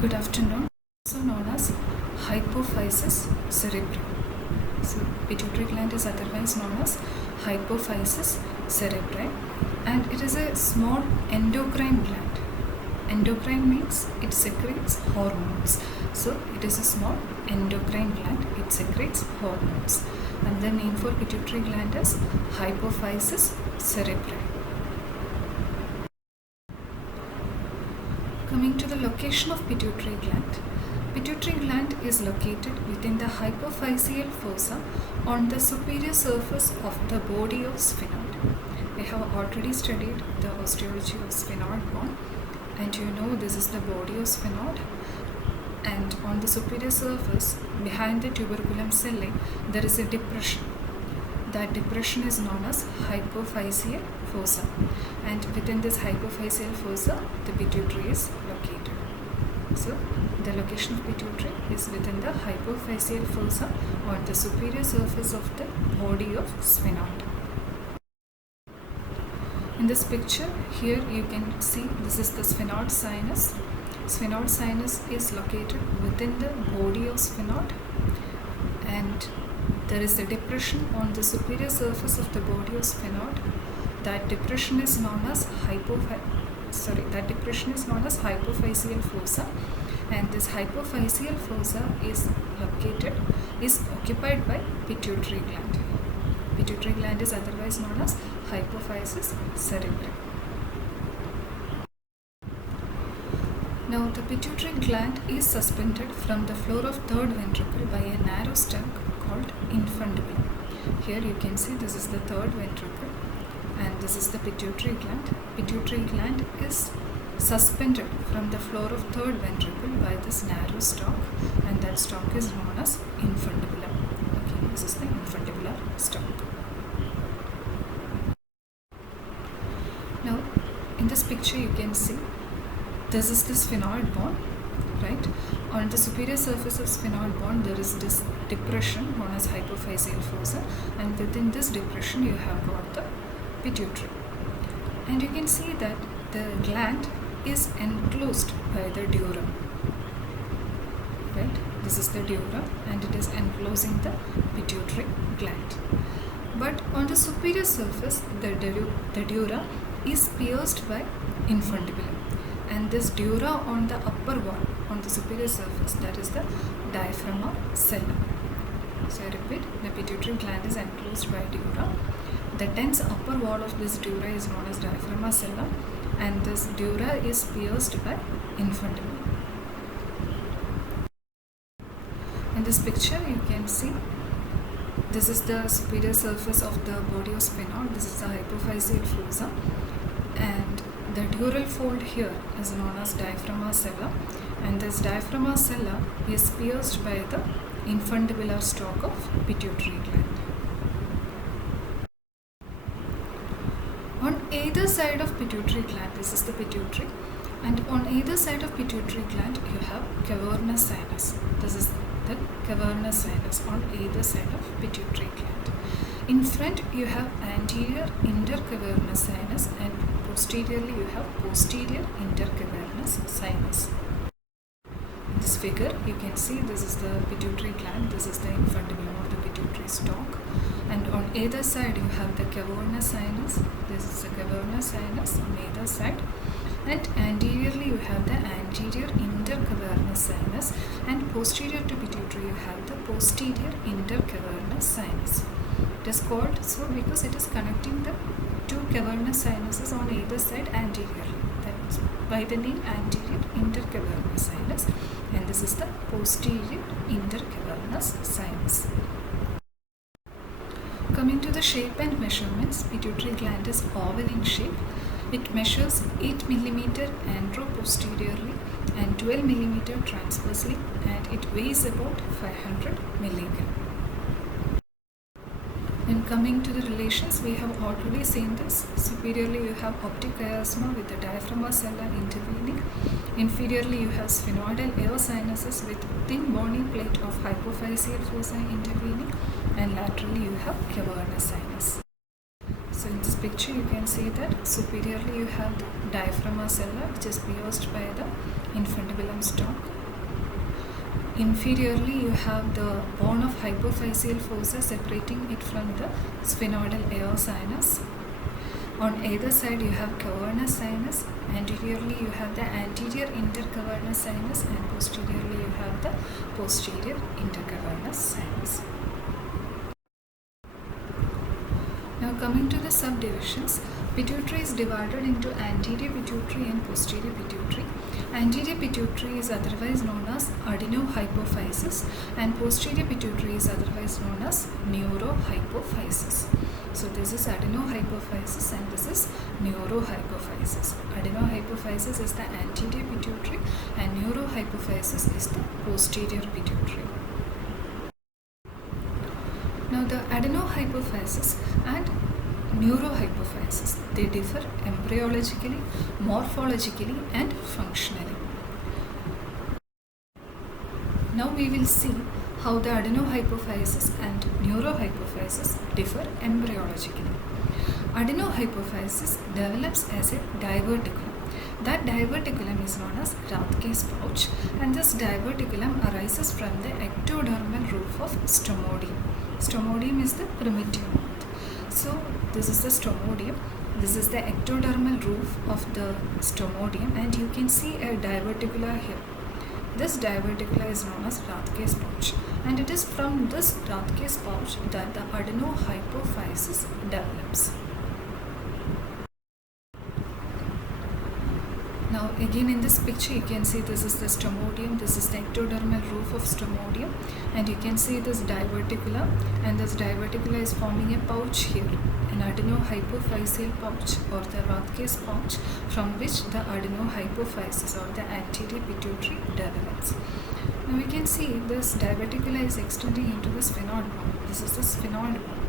Good afternoon. Also known as hypophysis cerebri. So, pituitary gland is otherwise known as hypophysis cerebri, and it is a small endocrine gland. Endocrine means it secretes hormones. So, it is a small endocrine gland. It secretes hormones, and the name for pituitary gland is hypophysis cerebri. Coming to the location of pituitary gland is located within the hypophyseal fossa on the superior surface of the body of sphenoid. We have already studied the osteology of sphenoid bone, and you know this is the body of sphenoid, and on the superior surface behind the tuberculum sellae there is a depression. That depression is known as hypophyseal fossa, and within this hypophyseal fossa the pituitary is located. So the location of pituitary is within the hypophyseal fossa on the superior surface of the body of sphenoid. In this picture here you can see this is the sphenoid sinus. Sphenoid sinus is located within the body of sphenoid, and there is a depression on the superior surface of the body of sphenoid. That depression is known as hypophyseal fossa, and this hypophyseal fossa is occupied by pituitary gland. Pituitary gland is otherwise known as hypophysis cerebri. Now the pituitary gland is suspended from the floor of third ventricle by a narrow stalk called infundibulum. Here you can see this is the third ventricle and this is the pituitary gland. Pituitary gland is suspended from the floor of third ventricle by this narrow stalk, and that stalk is known as infundibulum. Okay, this is the infundibular stalk. Now in this picture you can see this is the sphenoid bone, right? On the superior surface of sphenoid bone there is this depression known as hypophyseal fossa, and within this depression you have got the pituitary, and you can see that the gland is enclosed by the dura, right? This is the dura and it is enclosing the pituitary gland. But on the superior surface the dura is pierced by infundibulum, and this dura on the upper wall on the superior surface, that is the diaphragma cella. So I repeat, the pituitary gland is enclosed by dura. The dense upper wall of this dura is known as diaphragma cella, and this dura is pierced by infundibulum. In this picture you can see this is the superior surface of the body of sphenoid. This is the hypophyseal fossa, and the dural fold here is known as diaphragma cella, and this diaphragma cella is pierced by the infundibular stalk of pituitary gland. On either side of pituitary gland, this is the pituitary, and on either side of pituitary gland you have cavernous sinus. This is the cavernous sinus on either side of pituitary gland. In front you have anterior intercavernous sinus, and posteriorly you have posterior intercavernous sinus. In this figure you can see this is the pituitary gland, this is the infundibulum of the pituitary stalk, and on either side you have the cavernous sinus. This is the cavernous sinus on either side, and anteriorly you have the anterior intercavernous sinus, and posterior to pituitary you have the posterior intercavernous sinus. It is called so because it is connecting the two cavernous sinuses on either side anteriorly. That is by the name anterior intercavernous sinus, and this is the posterior intercavernous sinus. Coming to the shape and measurements, pituitary gland is oval in shape. It measures 8 mm anteroposteriorly and 12 mm transversely, and it weighs about 500 mg. And coming to the relations, we have already seen this. Superiorly you have optic chiasma with the diaphragma cella intervening. Inferiorly you have sphenoidal air sinuses with thin bony plate of hypophyseal fossa intervening, and laterally you have cavernous sinus. So in this picture you can see that superiorly you have the diaphragma cella, which is pierced by the infundibulum stalk. Inferiorly you have the bone of hypophyseal fossa separating it from the sphenoidal air sinus. On either side you have cavernous sinus. Anteriorly you have the anterior intercavernous sinus, and posteriorly you have the posterior intercavernous sinus. Now coming to the subdivisions, pituitary is divided into anterior pituitary and posterior pituitary. Anterior pituitary is otherwise known as adenohypophysis, and posterior pituitary is otherwise known as neurohypophysis. So this is adenohypophysis and this is neurohypophysis. Adenohypophysis is the anterior pituitary and neurohypophysis is the posterior pituitary. Now the adenohypophysis and neurohypophysis, they differ embryologically, morphologically and functionally. Now we will see how the adenohypophysis and neurohypophysis differ embryologically. Adenohypophysis develops as a diverticulum. That diverticulum is known as Rathke's pouch, and this diverticulum arises from the ectodermal roof of stomodium. Stomodium is the primitive mouth. So this is the stomodium. This is the ectodermal roof of the stomodium, and you can see a diverticula here. This diverticula is known as Rathke's pouch, and it is from this Rathke's pouch that the adenohypophysis develops. Now again in this picture you can see this is the stomodium, this is the ectodermal roof of stomodium, and you can see this diverticula, and this diverticula is forming a pouch here, an adenohypophyseal pouch or the Rathke's pouch, from which the adenohypophysis or the anterior pituitary develops. Now we can see this diverticula is extending into the sphenoid bone. This is the sphenoid bone,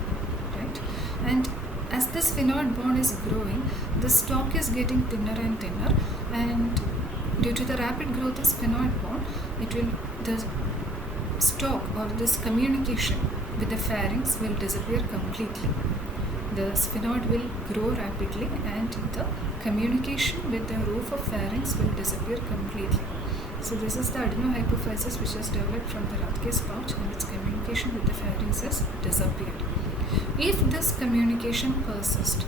right? And as the sphenoid bone is growing, the stalk is getting thinner and thinner, and due to the rapid growth of sphenoid bone, the stalk or this communication with the pharynx will disappear completely. The sphenoid will grow rapidly and the communication with the roof of pharynx will disappear completely. So this is the adenohypophysis which has developed from the Rathke's pouch, and its communication with the pharynx has disappeared. If this communication persists,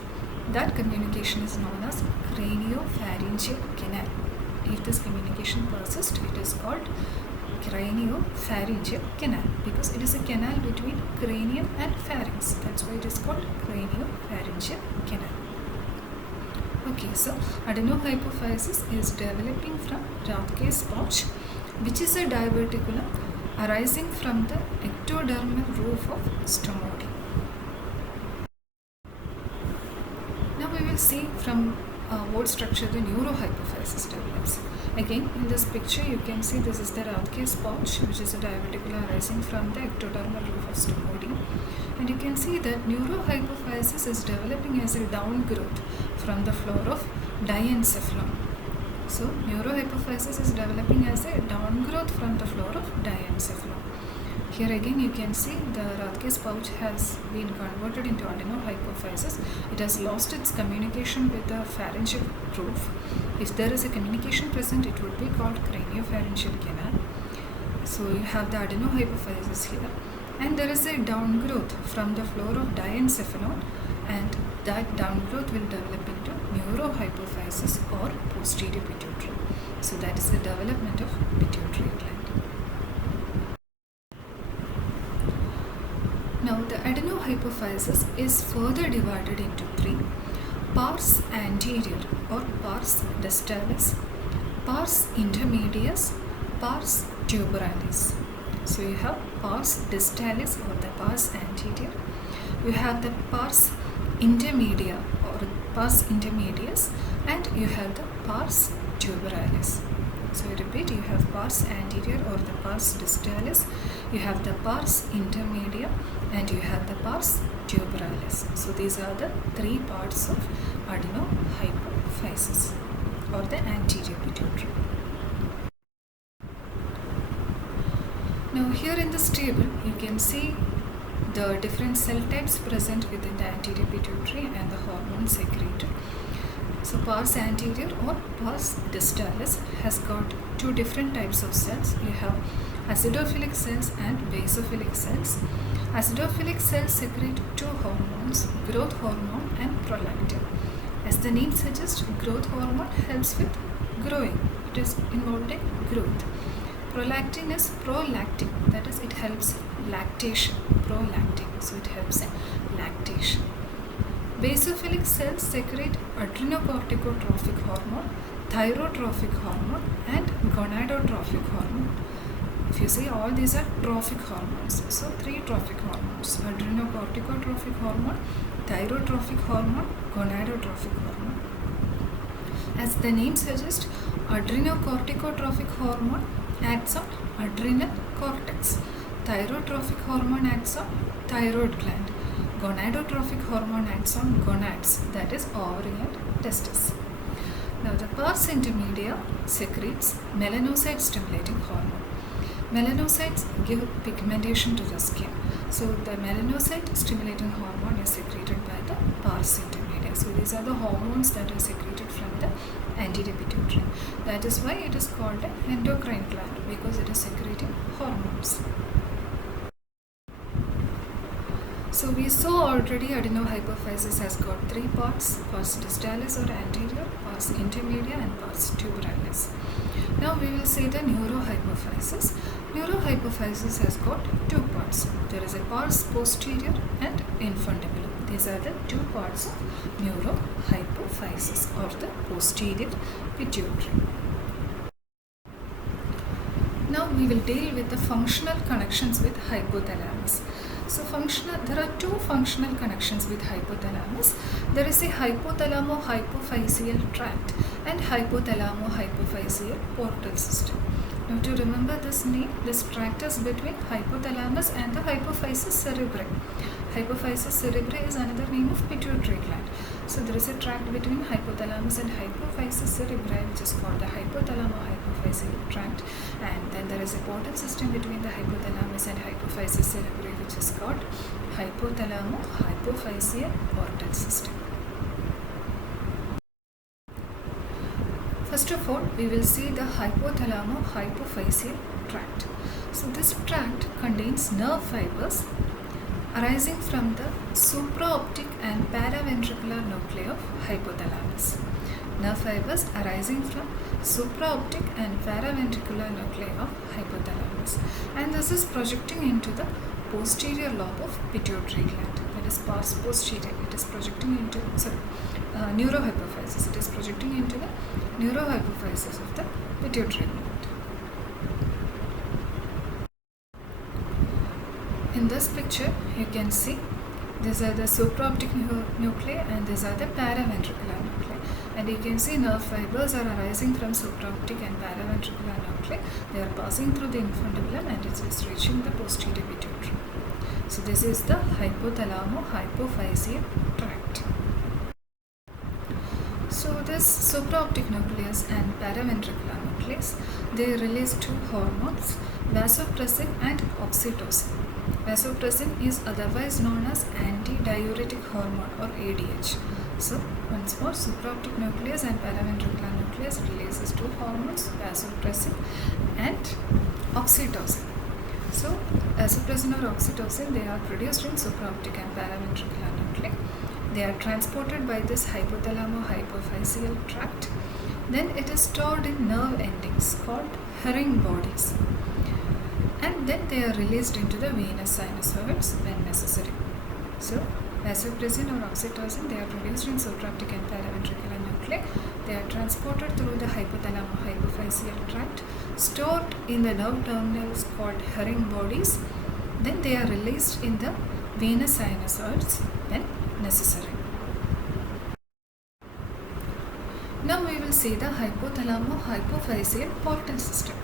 that communication is known as craniopharyngeal canal. If this communication persists, it is called craniopharyngeal canal, because it is a canal between cranium and pharynx. That's why it is called craniopharyngeal canal. Okay, so adenohypophysis is developing from Rathke's pouch, which is a diverticulum arising from the ectodermal roof of stomodium. Now we will see from what structure the neurohypophysis develops. Again, in this picture you can see this is the Rathke's pouch, which is a diverticulum arising from the ectodermal roof of stomodium, and you can see that neurohypophysis is developing as a downgrowth from the floor of diencephalon. So neurohypophysis is developing as a downgrowth from the floor of diencephalon. Here again you can see the Rathke's pouch has been converted into adenohypophysis. It has lost its communication with the pharyngeal roof. If there is a communication present, it would be called craniopharyngeal canal. So you have the adenohypophysis here, and there is a downgrowth from the floor of diencephalon, and that downgrowth will develop into neurohypophysis or posterior pituitary. So that is the development of pituitary gland. Now the adenohypophysis is further divided into three: pars anterior or pars distalis, pars intermedius, pars tuberalis. So you have pars distalis or the pars anterior, you have the pars intermedia or pars intermedius, and you have the pars tuberalis. So I repeat, you have pars anterior or the pars distalis, you have the pars intermedia, and you have the pars tuberalis. So these are the three parts of adenohypophysis or the anterior pituitary. Now here in this table you can see the different cell types present within the anterior pituitary and the hormones secreted. So pars anterior or pars distalis has got two different types of cells. You have acidophilic cells and basophilic cells. Acidophilic cells secrete two hormones, growth hormone and prolactin. As the name suggests, growth hormone helps with growing. It is involved in growth. Prolactin is prolactin, that is, it helps lactation. Prolactin, so it helps in lactation. Basophilic cells secrete adrenocorticotrophic hormone, thyrotrophic hormone and gonadotrophic hormone. If you see, all these are trophic hormones. So three trophic hormones: adrenocorticotrophic hormone, thyrotrophic hormone, gonadotrophic hormone. As the name suggests, adrenocorticotrophic hormone acts on adrenal cortex. Thyrotrophic hormone acts on thyroid gland. Gonadotrophic hormone acts on gonads, that is ovary and testis. Now the pars intermedia secretes melanocyte stimulating hormone. Melanocytes give pigmentation to the skin. So the melanocyte stimulating hormone is secreted by the pars intermedia. So these are the hormones that are secreted from the anterior pituitary. That is why it is called an endocrine gland, because it is secreting hormones. So we saw already adenohypophysis has got three parts: pars distalis or anterior, pars intermedia and pars tuberalis. Now we will see the neurohypophysis. Neurohypophysis has got two parts. There is a pars posterior and infundibulum. These are the two parts of neurohypophysis or the posterior pituitary. Now we will deal with the functional connections with hypothalamus. So there are two functional connections with hypothalamus. There is a hypothalamo-hypophyseal tract and hypothalamo-hypophyseal portal system. Now to remember this name, this tract is between hypothalamus and the hypophysis cerebri. Hypophysis cerebri is another name of pituitary gland. So there is a tract between hypothalamus and hypophysis cerebri, which is called the hypothalamo-hypophyseal tract, and then there is a portal system between the hypothalamus and hypophysis cerebri, which is called hypothalamo-hypophyseal portal system. First of all, we will see the hypothalamo-hypophyseal tract. So this tract contains nerve fibers arising from the supraoptic and paraventricular nuclei of hypothalamus. Nerve fibers arising from supraoptic and paraventricular nuclei of hypothalamus, and this is projecting into the posterior lobe of pituitary gland, that is pars posterior. It is projecting into neurohypophysis. It is projecting into the neurohypophysis of the pituitary gland. In this picture, you can see these are the supraoptic nuclei and these are the paraventricular nuclei. And you can see nerve fibers are arising from supraoptic and paraventricular nuclei. They are passing through the infundibulum and it is reaching the posterior pituitary. So this is the hypothalamo-hypophyseal tract. So this supraoptic nucleus and paraventricular nucleus, they release two hormones, vasopressin and oxytocin. Vasopressin is otherwise known as antidiuretic hormone or ADH. So once more, supraoptic nucleus and paraventricular nucleus releases two hormones, vasopressin and oxytocin. So vasopressin or oxytocin, they are produced in supraoptic and paraventricular nuclei. They are transported by this hypothalamo-hypophyseal tract. Then it is stored in nerve endings called herring bodies. And then they are released into the venous sinusoids when necessary. So vasopressin or oxytocin, they are produced in supraoptic and paraventricular nuclei. They are transported through the hypothalamo-hypophyseal tract, stored in the nerve terminals called herring bodies. Then they are released in the venous sinusoids when necessary. Now we will see the hypothalamo-hypophyseal portal system.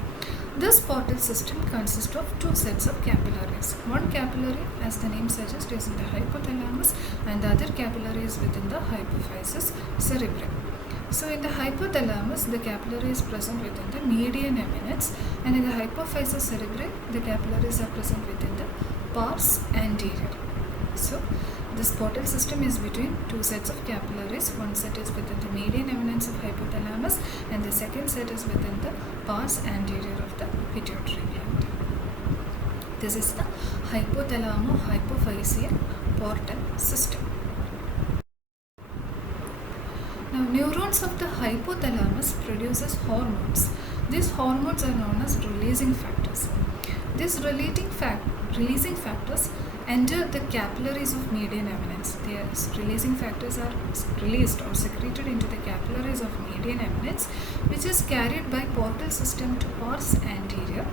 This portal system consists of two sets of capillaries. One capillary, as the name suggests, is in the hypothalamus and the other capillary is within the hypophysis cerebri. So in the hypothalamus, the capillary is present within the median eminence, and in the hypophysis cerebri, the capillaries are present within the pars anterior. So this portal system is between two sets of capillaries. One set is within the median eminence of hypothalamus and the second set is within the pars anterior of the pituitary gland. This is the hypothalamo-hypophyseal portal system. Now, neurons of the hypothalamus produces hormones. These hormones are known as releasing factors. These releasing factors enter the capillaries of median eminence. These releasing factors are released or secreted into the capillaries of median eminence, which is carried by portal system to pars anterior.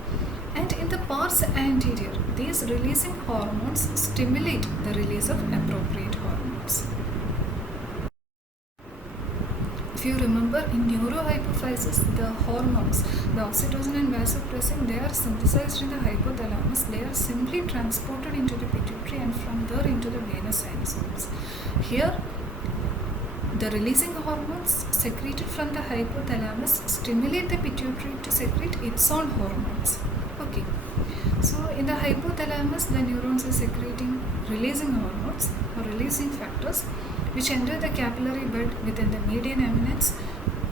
And in the pars anterior, these releasing hormones stimulate the release of appropriate hormones. If you remember, in neurohypophysis, the hormones, the oxytocin and vasopressin, they are synthesized in the hypothalamus. They are simply transported into the pituitary and from there into the venous cynosomes. Here, the releasing hormones secreted from the hypothalamus stimulate the pituitary to secrete its own hormones. Okay. So, in the hypothalamus, the neurons are secreting releasing hormones or releasing factors, which enter the capillary bed within the median eminence,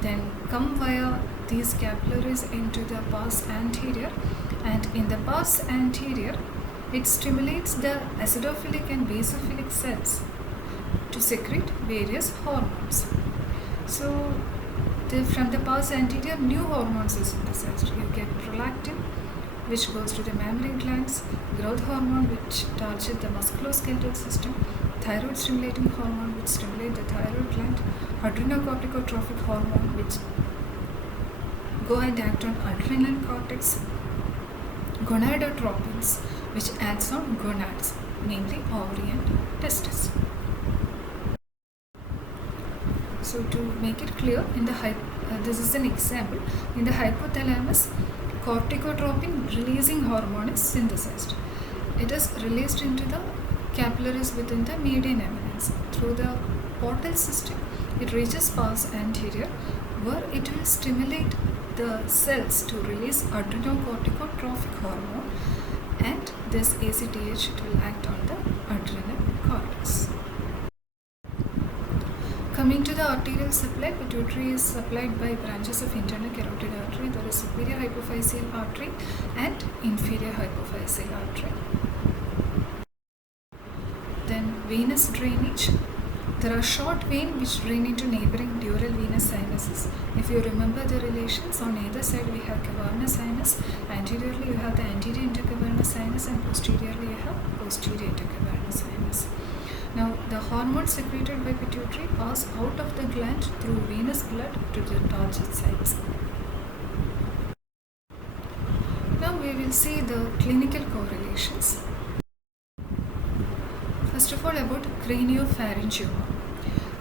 then come via these capillaries into the pars anterior, and in the pars anterior, it stimulates the acidophilic and basophilic cells to secrete various hormones. So, from the pars anterior, new hormones are synthesized. You get prolactin, which goes to the mammary glands, growth hormone, which target the musculoskeletal system, thyroid stimulating hormone, which stimulate the thyroid gland, adrenocorticotropic hormone, which go and act on adrenal cortex, gonadotropins, which acts on gonads, namely ovary and testes. So to make it clear, in the this is an example. In the hypothalamus, corticotropin releasing hormone is synthesized. It is released into the capillaries within the median eminence. Through the portal system, it reaches pars anterior, where it will stimulate the cells to release adrenocorticotropic hormone, and this ACTH will act on the adrenal cortex. Coming to the arterial supply, pituitary is supplied by branches of internal carotid artery. There is superior hypophyseal artery and inferior hypophyseal artery. Then venous drainage. There are short veins which drain into neighboring dural venous sinuses. If you remember the relations, on either side we have cavernous sinus, anteriorly you have the anterior intercavernous sinus, and posteriorly you have posterior intercavernous sinus. Now, the hormones secreted by pituitary pass out of the gland through venous blood to the target sites. Now, we will see the clinical correlations. First of all, about craniopharyngioma.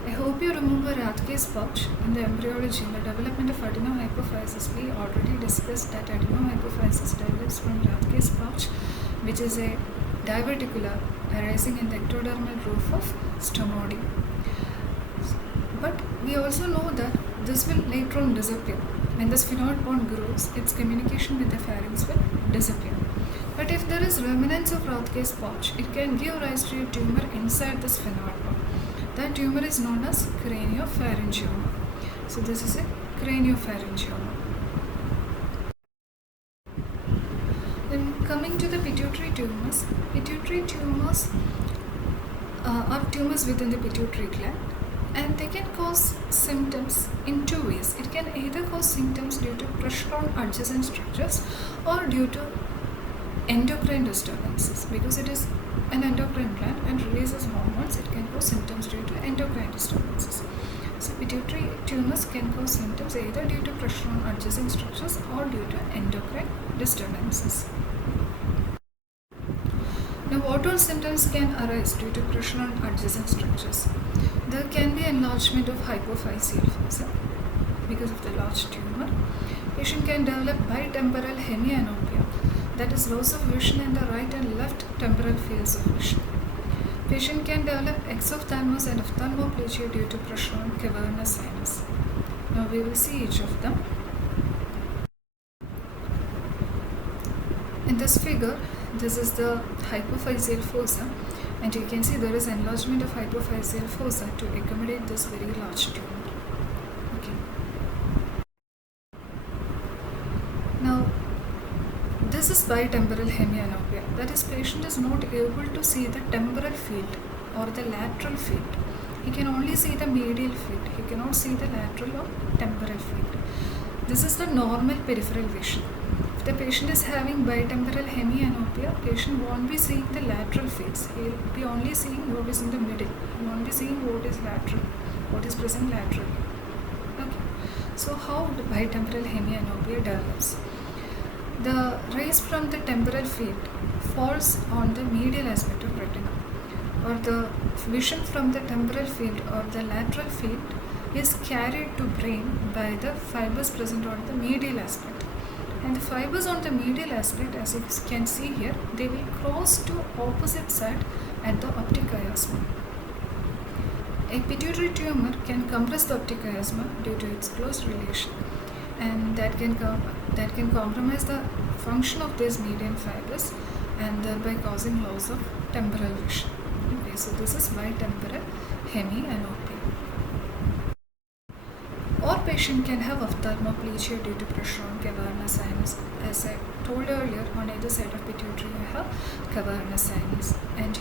I hope you remember Rathke's pouch. In the embryology, in the development of adenohypophysis, we already discussed that adenohypophysis develops from Rathke's pouch, which is a diverticular arising in the ectodermal roof of stomodium. But we also know that this will later on disappear. When the sphenoid bone grows, its communication with the pharynx will disappear. But if there is remnants of Rathke's pouch, it can give rise to a tumor inside the sphenoid bone. That tumor is known as craniopharyngioma. So this is a craniopharyngioma. Then coming to the pituitary tumors are tumors within the pituitary gland, and they can cause symptoms in two ways. It can either cause symptoms due to pressure on adjacent structures or due to endocrine disturbances. Because it is an endocrine gland and releases hormones, it can cause symptoms due to endocrine disturbances. So pituitary tumors can cause symptoms either due to pressure on adjacent structures or due to endocrine disturbances. Now, what all symptoms can arise due to pressure on adjacent structures? There can be enlargement of hypophyseal fossa because of the large tumor. Patient can develop bitemporal hemianopia, that is loss of vision in the right and left temporal fields of vision. Patient can develop exophthalmos and ophthalmoplegia due to pressure on cavernous sinus. Now we will see each of them. In this figure, This is the hypophyseal fossa, and you can see there is enlargement of hypophyseal fossa to accommodate this very large tumor. Okay. Now, this is bitemporal hemianopia. That is, patient is not able to see the temporal field or the lateral field. He can only see the medial field. He cannot see the lateral or temporal field. This is the normal peripheral vision. If the patient is having bitemporal hemianopia, patient won't be seeing the lateral fields. He will be only seeing what is in the middle. He won't be seeing what is lateral, what is present laterally. Okay. So how the bitemporal hemianopia develops? The rays from the temporal field falls on the medial aspect of retina, or the vision from the temporal field or the lateral field is carried to brain by the fibers present on the medial aspect. And the fibers on the medial aspect, as you can see here, they will cross to opposite side at the optic chiasma. A pituitary tumor can compress the optic chiasma due to its close relation, and that can compromise the function of these median fibers and thereby causing loss of temporal vision. Okay, so this is bitemporal hemianopia. Or patient can have ophthalmoplegia due to pressure on cavernous sinus. As I told earlier, on either side of pituitary you have cavernous sinus, and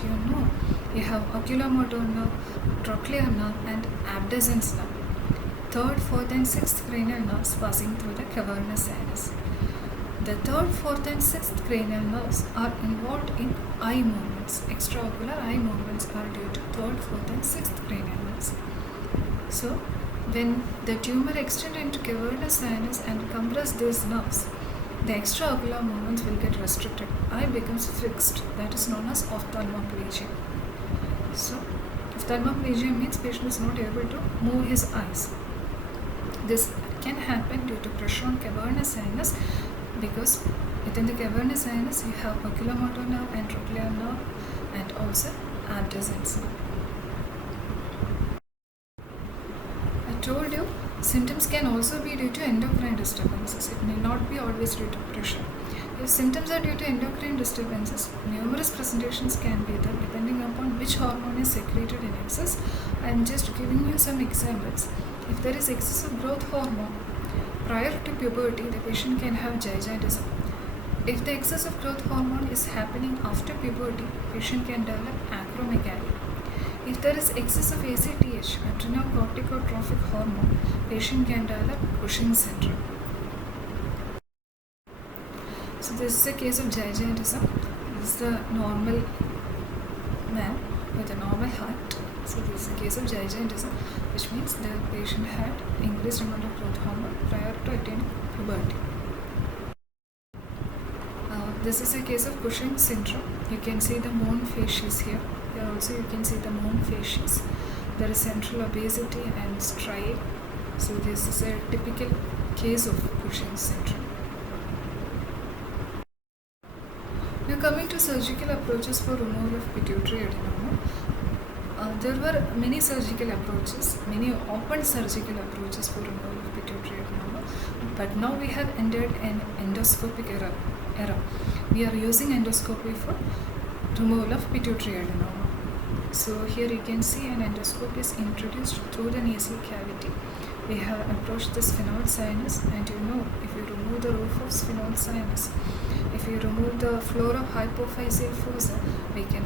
you have oculomotor nerve, trochlear nerve, and abducens nerve. Third, fourth, and sixth cranial nerves passing through the cavernous sinus. The third, fourth, and sixth cranial nerves are involved in eye movements. Extraocular eye movements are due to third, fourth, and sixth cranial nerves. So, when the tumor extends into cavernous sinus and compress these nerves, the extraocular movements will get restricted. Eye becomes fixed. That is known as ophthalmoplegia. So, ophthalmoplegia means patient is not able to move his eyes. This can happen due to pressure on cavernous sinus, because within the cavernous sinus you have oculomotor nerve and trochlear nerve and also abducens nerve. I told you symptoms can also be due to endocrine disturbances. It may not be always due to pressure. If symptoms are due to endocrine disturbances, numerous presentations can be there depending upon which hormone is secreted in excess. I am just giving you some examples. If there is excessive growth hormone prior to puberty, the patient can have gigantism. If the excess of growth hormone is happening after puberty, patient can develop acromegaly. If there is excess of ACTH, adrenocorticotrophic hormone, patient can develop Cushing's syndrome. So this is a case of gigantism. This is the normal man with a normal height. So this is a case of gigantism, which means the patient had increased amount of growth hormone prior to attaining puberty. This is a case of Cushing's syndrome. You can see the moon facies here. Here also you can see the moon facies. There is central obesity and striae. So this is a typical case of Cushing's syndrome. Now coming to surgical approaches for removal of pituitary adenoma. There were many surgical approaches, many open surgical approaches for removal of pituitary adenoma, but now we have entered an endoscopic era. We are using endoscopy for removal of pituitary adenoma. So here you can see an endoscope is introduced through the nasal cavity. We have approached the sphenoid sinus, and if you remove the roof of sphenoid sinus, if you remove the floor of hypophyseal fossa, we can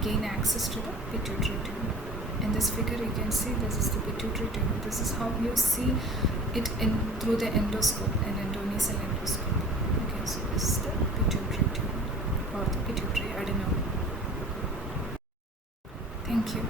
gain access to the pituitary tumor. In this figure you can see this is the pituitary tumor. This is how you see it through the endoscope, an endonasal endoscope. Okay, so this is the pituitary tumor or the pituitary adenoma. Thank you.